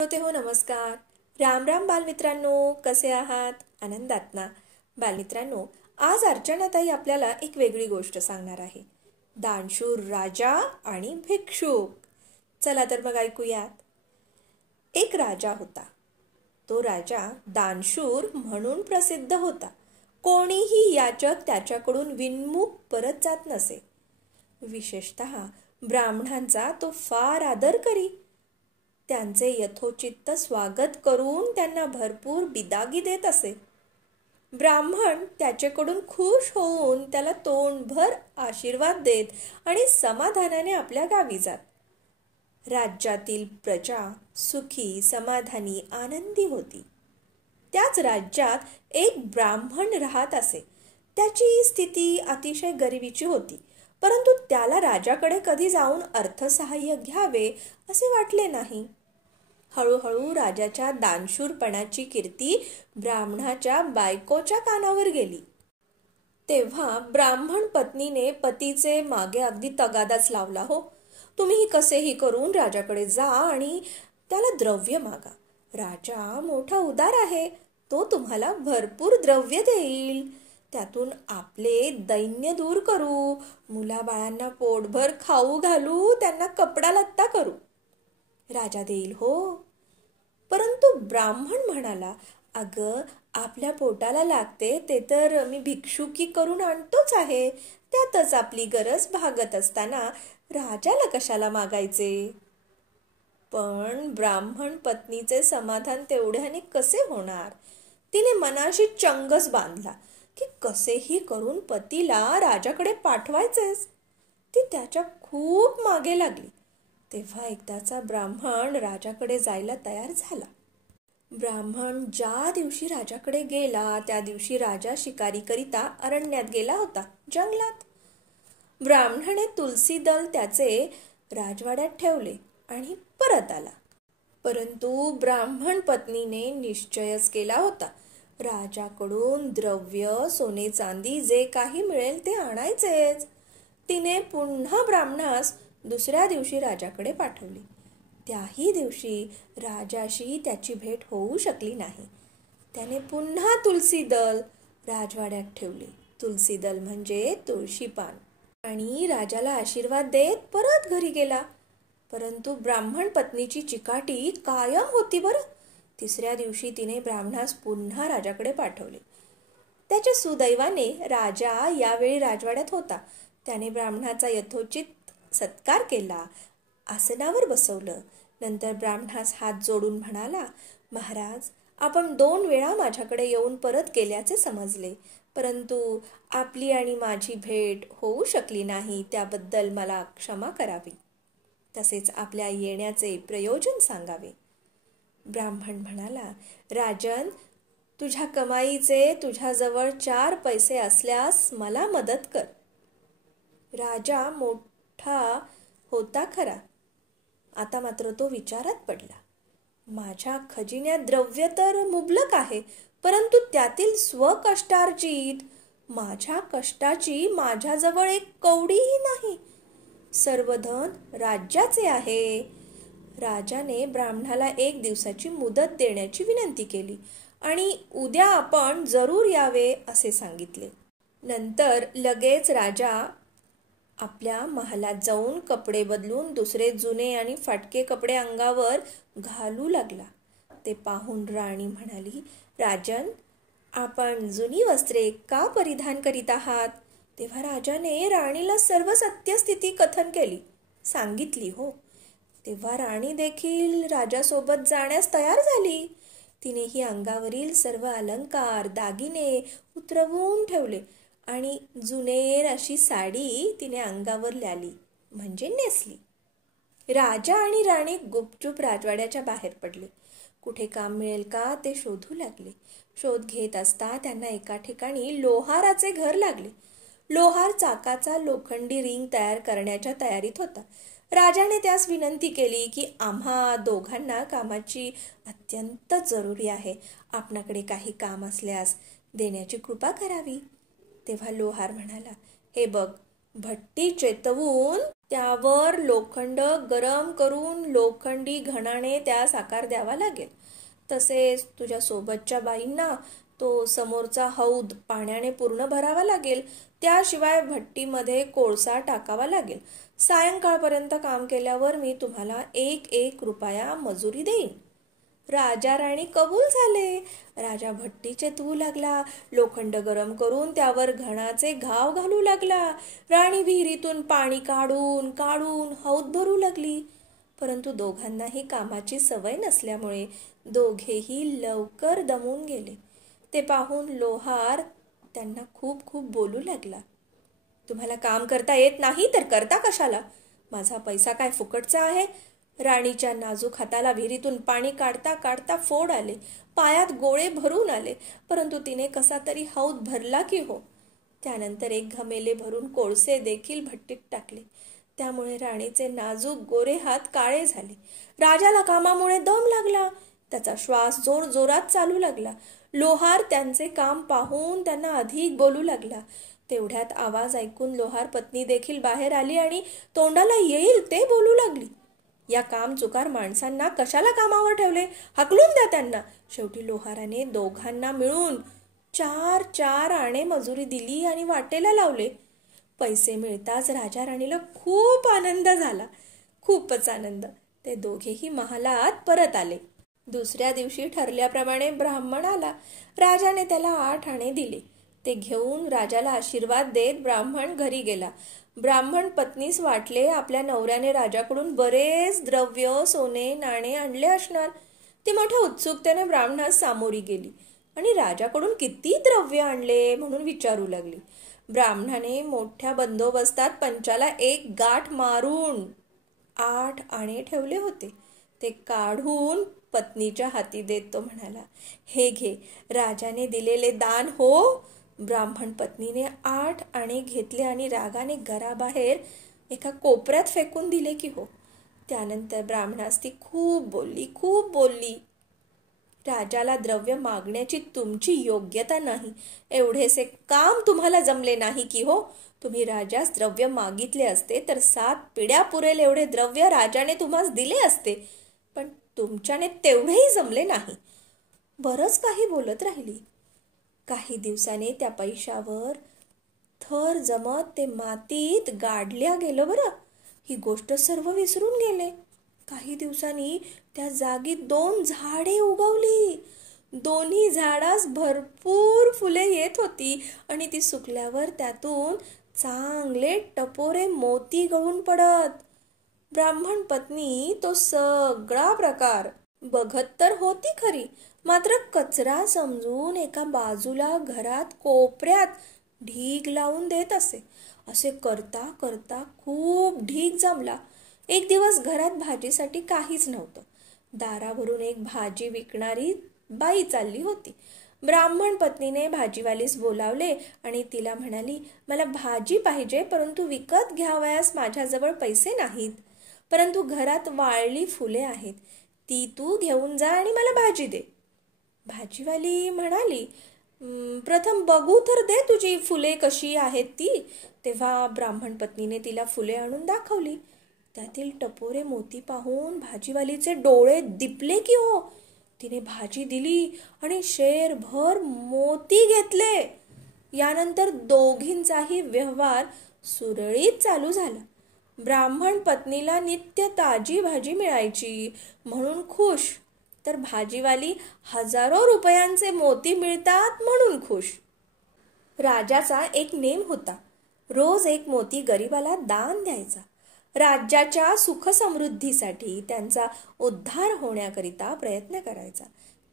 श्रोते हो नमस्कार. राम राम बालमित्रांनो, कसे आहात? आनंदात ना? बालमित्रांनो, आज अर्चनाताई आपल्याला एक वेगळी गोष्ट सांगणार आहे. दानशूर राजा आणि भिक्षुक. चला तर मग ऐकूयात. एक राजा होता. तो राजा दानशूर म्हणून प्रसिद्ध होता. कोणीही याचक त्याच्याकडून विनमुख परत जात नसे. विशेषतः ब्राह्मणांचा तो फार आदर करी. त्यांचे यथोचित स्वागत करून त्यांना भरपूर बिदागी देत असे. ब्राह्मण त्याच्याकडून खुश होऊन त्याला तोंडभर आशीर्वाद देत आणि समाधानाने आपल्या गावी जात. राज्यातील प्रजा सुखी, समाधानी, आनंदी होती. त्याच राज्यात एक ब्राह्मण राहत असे. त्याची स्थिती अतिशय गरिबीची होती, परंतु त्याला राजाकडे कधी जाऊन अर्थसहाय्य घ्यावे असे वाटले नाही. हळूहळू राजाच्या दानशूरपणाची कीर्ती ब्राह्मणाच्या बायकोच्या कानावर गेली. तेव्हा ब्राह्मण पत्नीने पतीचे मागे अगदी तगादाच लावला. हो, तुम्ही कसेही करून राजाकडे जा आणि त्याला द्रव्य मागा. राजा मोठा उदार आहे, तो तुम्हाला भरपूर द्रव्य देईल. त्यातून आपले दैन्य दूर करू, मुलाबाळांना पोटभर खाऊ घालू, त्यांना कपडा लत्ता करू. राजा देईल हो. परंतु ब्राह्मण म्हणाला, अगं, आपल्या पोटाला लागते ते तर मी भिक्षुकी करून आणतोच आहे. त्यातच आपली गरज भागत असताना राजाला कशाला मागायचे? पण ब्राह्मण पत्नीचे समाधान तेवढ्याने कसे होणार? तिने मनाशी चंगच बांधला की कसेही करून पतीला राजाकडे पाठवायचेच. ती त्याच्या खूप मागे लागली. तेव्हा एकदाचा ब्राह्मण राजाकडे जायला तयार झाला. ब्राह्मण ज्या दिवशी राजाकडे गेला त्या दिवशी राजा शिकारीकरिता अरण्यात गेला होता, जंगलात. ब्राह्मणाने तुलसी दल त्याचे राजवाड्यात ठेवले आणि परत आला. परंतु ब्राह्मण पत्नीने निश्चयच केला होता, राजाकडून द्रव्य, सोने चांदी जे काही मिळेल ते आणायचेच. तिने पुन्हा ब्राह्मणास दुसऱ्या दिवशी राजाकडे पाठवले. त्याही दिवशी राजाशी त्याची भेट होऊ शकली नाही. त्याने पुन्हा तुलसी दल राजवाड्यात ठेवले. तुलसी दल म्हणजे तुळशी पान. आणि राजाला आशीर्वाद देत परत घरी गेला. परंतु ब्राह्मण पत्नीची चिकाटी कायम होती बरं. तिसऱ्या दिवशी तिने ब्राह्मणास पुन्हा राजाकडे पाठवले. त्याच्या सुदैवाने राजा यावेळी राजवाड्यात होता. त्याने ब्राह्मणाचा यथोचित सत्कार केला, आसनावर बसवलं. नंतर ब्राह्मणास हात जोडून म्हणाला, महाराज, आपण 2 वेळा माझ्याकडे येऊन परत गेल्याचे समजले, परंतु आपली आणि माझी भेट होऊ शकली नाही, त्याबद्दल मला क्षमा करावी. तसेच आपल्या येण्याचे प्रयोजन सांगावे. ब्राह्मण म्हणाला, राजन, तुझ्या कमाईचे तुझ्याजवळ 4 पैसे असल्यास मला मदत कर. राजा मोठा होता खरा, आता मात्र तो विचारात पडला. माझ्या खजिन्यात द्रव्य तर मुबलक आहे, परंतु त्यातील स्वकष्टार्जित माझ्या कष्टाची माझ्याजवळ 1 कवडीही नाही. सर्व धन राज्याचे आहे. राजाने ब्राह्मणाला 1 दिवसाची मुदत देण्याची विनंती केली आणि उद्या आपण जरूर यावे असे सांगितले. नंतर लगेच राजा आपल्या महालात जाऊन कपडे बदलून दुसरे जुने आणि फाटके कपडे अंगावर घालू लागला. ते पाहून राणी म्हणाली, राजन, आपण जुनी वस्त्रे का परिधान करीत आहात? तेव्हा राजाने राणीला सर्व सत्यस्थिती कथन केली, सांगितली. हो, तेव्हा राणी देखील राजासोबत जाण्यास तयार झाली. तिनेही अंगावरील सर्व अलंकार, दागिने उतरवून ठेवले आणि जुनेर अशी साडी तिने अंगावर ल्याली, म्हणजे नेसली. राजा आणि राणी गुपचूप राजवाड्याच्या बाहेर पडले. कुठे काम मिळेल का ते शोधू लागले. शोध घेत असता त्यांना एका ठिकाणी लोहाराचे घर लागले. लोहार चाकाचा लोखंडी रिंग तयार करण्याच्या तयारीत होता. राजाने त्यास विनंती केली की आम्हा दोघांना कामाची अत्यंत जरुरी आहे. आपणाकडे काही काम असल्यास देण्याची कृपा करावी. तेव्हा लोहार म्हणाला, हे बघ, भट्टी चेतवून त्यावर लोखंड गरम करून लोखंडी घणाने त्यास आकार द्यावा लागेल. तसेच तुझ्या सोबतच्या बाईंना तो समोरचा हौद पाण्याने पूर्ण भरावा लागेल. त्याशिवाय भट्टीमध्ये कोळसा टाकावा लागेल. सायंकाळपर्यंत काम केल्यावर मी तुम्हाला 1 रुपया मजुरी देईन. राजा राणी कबूल झाले. राजा भट्टी चेतवू लागला. लोखंड गरम करून त्यावर घणाचे घाव घालू लागला. राणी विहिरीतून पाणी काढून काढून हौद भरू लागली. परंतु दोघांनाही कामाची सवय नसल्यामुळे दोघेही लवकर दमून गेले. ते पाहून लोहार त्यांना खूप खूप बोलू लागला. तुम्हाला काम करता येत नाही तर करता कशाला? माझा पैसा काय फुकटचा आहे? राणीच्या नाजूक हाताला विहिरीतून पाणी काढता काढता फोड आले. पायात गोळे भरून आले. परंतु तिने कसा तरी हौद भरला की हो. त्यानंतर 1 घमेले भरून कोळसे देखील भट्टीत टाकले. त्यामुळे राणीचे नाजूक गोरे हात काळे झाले. राजाला कामामुळे दम लागला. त्याचा श्वास जोर जोरात चालू लागला. लोहार त्यांचे काम पाहून त्यांना अधिक बोलू लागला. तेवढ्यात आवाज ऐकून लोहार पत्नी देखील बाहेर आली आणि तोंडाला येईल ते बोलू लागली. या कामचुकार माणसांना कशाला कामावर ठेवले? हाकलून द्या त्यांना. शेवटी लोहाराने दोघांना मिळून 4 आणे मजुरी दिली आणि वाटेला लावले. पैसे मिळताच राजा राणीला खूप आनंद झाला. खूपच आनंद. ते दोघेही महालात परत आले. दुसऱ्या दिवशी ठरल्याप्रमाणे ब्राह्मण आला. राजाने त्याला 8 आणे दिले. ते घेऊन राजाला आशीर्वाद देत ब्राह्मण घरी गेला. ब्राह्मण पत्नीस वाटले आपल्या नवऱ्याने राजाकडून बरेच द्रव्य सोने नाणे आणले असणार. ती मोठ्या उत्सुकतेने ब्राह्मणास सामोरी गेली आणि राजाकडून किती द्रव्य आणले म्हणून विचारू लागली. ब्राह्मणाने मोठ्या बंदोबस्तात पंचाला 1 गाठ मारून 8 आणे ठेवले होते. ते काढून पत्नीच्या हाती देत तो म्हणाला, हे घे, राजाने दिलेले दान हो. ब्राह्मण पत्नीने 8 आणे घेतले आणि रागाने घराबाहेर एका कोपऱ्यात फेकून दिले की हो. त्यानंतर ब्राह्मणास ती खूप बोलली. राजाला द्रव्य मागण्याची तुमची योग्यता नाही. एवढेसे काम तुम्हाला जमले नाही की हो. तुम्ही राजास द्रव्य मागितले असते तर 7 पिढ्या पुरेल एवढे द्रव्य राजाने तुम्हाला दिले असते. पण तुमच्याने तेवढेही जमले नाही. बरंच काही बोलत राहिली. काही दिवसाने त्या पैशावर थर जमत ते मातीत गाडल्या गेलं बरं. ही गोष्ट सर्व विसरून गेले. काही दिवसांनी त्या जागी 2 झाडे उगवली. दोन्ही झाडास भरपूर फुले येत होती आणि ती सुकल्यावर त्यातून चांगले टपोरे मोती गळून पडत. ब्राह्मण पत्नी तो सगळा प्रकार बघत तर होती खरी, मात्र कचरा समजून एका बाजूला घरात कोपऱ्यात ढीग लावून देत असे. असे करता करता खूप ढीग जमला. एक दिवस घरात भाजीसाठी काहीच नव्हतं. दारावरून एक भाजी विकणारी बाई चालली होती. ब्राह्मण पत्नीने भाजीवालीस बोलावले आणि तिला म्हणाली, मला भाजी पाहिजे, परंतु विकत घ्यावयास माझ्याजवळ पैसे नाहीत. परंतु घरात वाळली फुले आहेत, ती तू घेऊन जा आणि मला भाजी दे. भाजीवाली म्हणाली, प्रथम बघू तर दे तुझी फुले कशी आहेत ती. तेव्हा ब्राह्मण पत्नीने तिला फुले आणून दाखवली. त्यातील टपोरे मोती पाहून भाजीवालीचे डोळे दिपले की हो. तिने भाजी दिली आणि शेरभर मोती घेतले. यानंतर दोघींचाही व्यवहार सुरळीत चालू झाला. ब्राह्मण पत्नीला नित्य ताजी भाजी मिळायची म्हणून खुश, तर भाजीवाली हजारो रुपयांचे मोती मिळतात म्हणून खुश. राजाचा एक नेम होता. रोज 1 मोती गरिबाला दान द्यायचा. राज्याच्या सुखसमृद्धीसाठी त्यांचा उद्धार होण्याकरिता प्रयत्न करायचा.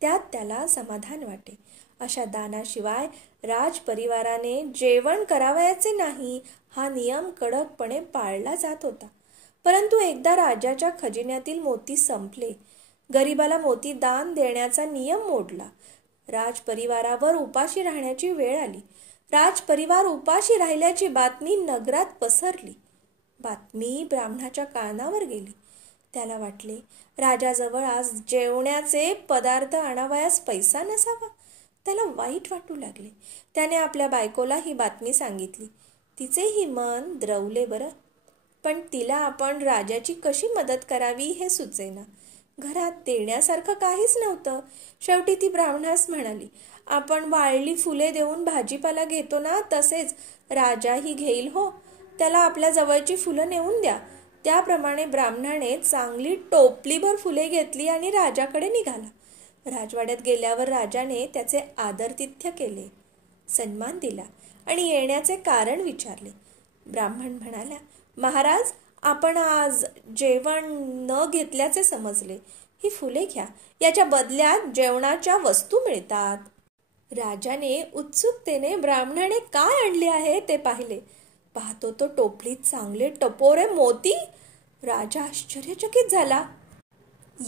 त्यात त्याला समाधान वाटे. अशा दानाशिवाय राजपरिवाराने जेवण करावयाचे नाही हा नियम कडकपणे पाळला जात होता. परंतु एकदा राजाच्या खजिन्यातील मोती संपले. गरिबाला मोती दान देण्याचा नियम मोडला. राजपरिवारावर उपाशी राहण्याची वेळ आली. राजपरिवार उपाशी राहिल्याची बातमी नगरात पसरली. बातमी ब्राह्मणाच्या कानावर गेली. त्याला वाटले, राजाजवळ आज जेवण्याचे पदार्थ आणावयास पैसा नसावा. त्याला वाईट वाटू लागले. त्याने आपल्या बायकोला ही बातमी सांगितली. तिचेही मन द्रवले बरं. पण तिला आपण राजाची कशी मदत करावी हे सुचेना. घरात देण्यासारखं काहीच नव्हतं. शेवटी ती ब्राह्मणास म्हणाली, आपण वाळली फुले देऊन भाजीपाला घेतो ना, तसेच राजाही घेईल हो. त्याला आपल्या जवळची फुलं नेऊन द्या. त्याप्रमाणे ब्राह्मणाने चांगली टोपलीभर फुले घेतली आणि राजाकडे निघाला. राजवाड्यात गेल्यावर राजाने त्याचे आदरातिथ्य केले, सन्मान दिला आणि येण्याचे कारण विचारले. ब्राह्मण म्हणाला, महाराज, आपण आज जेवण न घेतल्याचे समजले. ही फुले घ्या, याच्या बदल्यात जेवणाच्या वस्तू मिळतात. राजाने उत्सुकतेने ब्राह्मणाने काय आणले आहे ते पाहिले. पाहतो तो टोपलीत चांगले टपोरे मोती. राजा आश्चर्यचकित झाला.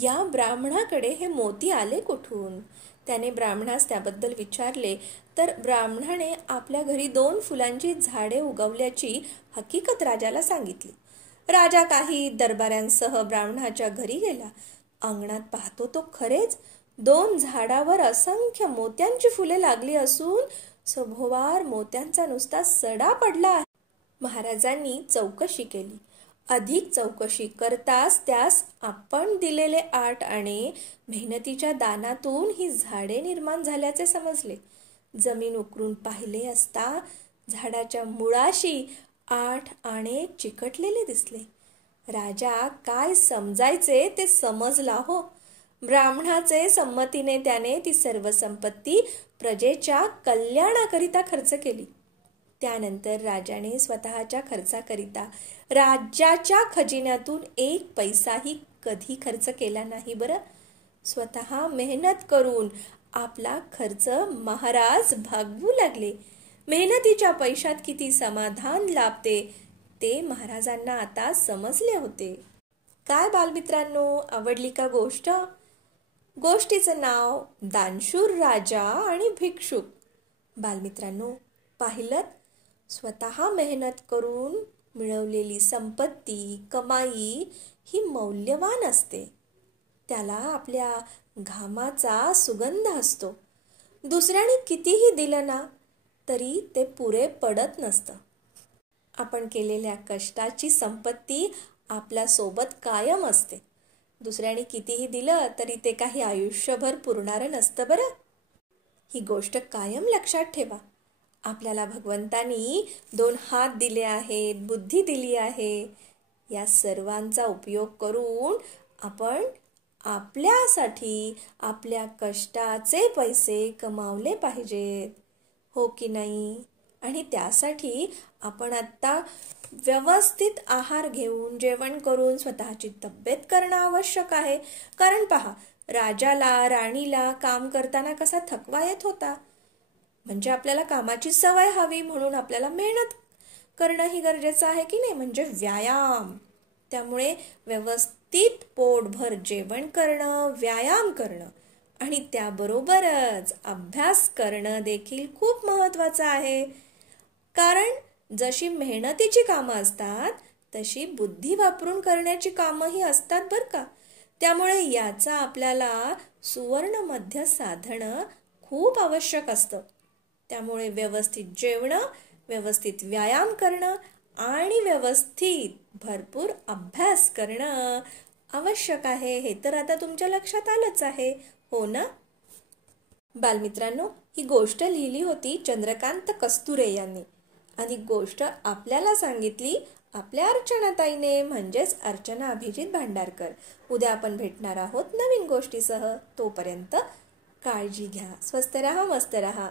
या ब्राह्मणाकडे हे मोती आले कुठून? त्याने ब्राह्मणास त्याबद्दल विचारले तर ब्राह्मणाने आपल्या घरी 2 फुलांची झाडे उगवल्याची हकीकत राजाला सांगितली. राजा काही दरबाऱ्यांसह ब्राह्मणाच्या घरी गेला. अंगणात पाहतो तो खरेच 2 झाडावर असंख्य मोत्यांची फुले लागली असून सभोवार मोत्यांचा नुसता सडा पडला आहे. महाराजांनी चौकशी केली. अधिक चौकशी करताच त्यास आपण दिलेले 8 आणे मेहनतीच्या दानातून ही झाडे निर्माण झाल्याचे समजले. जमीन उकरून पाहिले असता झाडाच्या मुळाशी 8 आणे चिकटलेले दिसले. राजा काय समजायचे ते समजला हो. ब्राह्मणाचे संमतीने त्याने ती सर्व संपत्ती प्रजेच्या कल्याणाकरिता खर्च केली. त्यानंतर राजाने स्वतःच्या खर्चाकरिता राज्याच्या खजिन्यातून 1 पैसाही कधी खर्च केला नाही बरं. स्वतः मेहनत करून आपला खर्च महाराज भागवू लागले. मेहनतीच्या पैशात किती समाधान लाभते ते महाराजांना आता समजले होते. काय बालमित्रांनो, आवडली का गोष्ट? गोष्टीचं नाव दानशूर राजा आणि भिक्षुक. बालमित्रांनो, पाहिलं, स्वतः मेहनत करून मिळवलेली संपत्ती, कमाई ही मौल्यवान असते. त्याला आपल्या घामाचा सुगंध असतो. दुसऱ्याने कितीही दिलं ना तरी ते पुरे पडत नसतं. आपण केलेल्या कष्टाची संपत्ती आपल्या सोबत कायम असते. दुसऱ्याने कितीही दिलं तरी ते काही आयुष्यभर पुरणारं नसतं बरं. ही गोष्ट कायम लक्षात ठेवा. आपल्याला भगवंतानी 2 हात दिले आहेत, बुद्धी दिली आहे. या सर्वांचा उपयोग करून आपण आपल्यासाठी आपल्या कष्टाचे पैसे कमावले पाहिजेत, हो की नाही? आणि त्यासाठी आपण आत्ता व्यवस्थित आहार घेऊन जेवण करून स्वतःची तब्येत करणं आवश्यक आहे. कारण पहा, राजाला, राणीला काम करताना कसा थकवा येत होता. म्हणजे आपल्याला कामाची सवय हवी, म्हणून आपल्याला मेहनत करणं ही गरजेचं आहे की नाही, म्हणजे व्यायाम. त्यामुळे व्यवस्थित पोटभर जेवण करणं, व्यायाम करणं आणि त्याबरोबरच अभ्यास करणं देखील खूप महत्त्वाचं आहे. कारण जशी मेहनतीची कामं असतात तशी बुद्धी वापरून करण्याची कामंही असतात बरं का. त्यामुळे याचा आपल्याला सुवर्ण मध्य साधणं खूप आवश्यक असतं. त्यामुळे व्यवस्थित जेवणं, व्यवस्थित व्यायाम करणं आणि व्यवस्थित भरपूर अभ्यास करणं आवश्यक आहे. हे तर आता तुमच्या लक्षात आलंच आहे, हो ना? बालमित्रांनो, ही गोष्ट लिहिली होती चंद्रकांत कस्तुरे यांनी आणि गोष्ट आपल्याला सांगितली आपल्या अर्चनाताईने, म्हणजेच अर्चना अभिजित भांडारकर. उद्या आपण भेटणार आहोत नवीन गोष्टीसह. तोपर्यंत काळजी घ्या, स्वस्त रहा, मस्त रहा.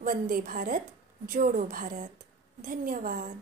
वंदे भारत, जोडो भारत. धन्यवाद.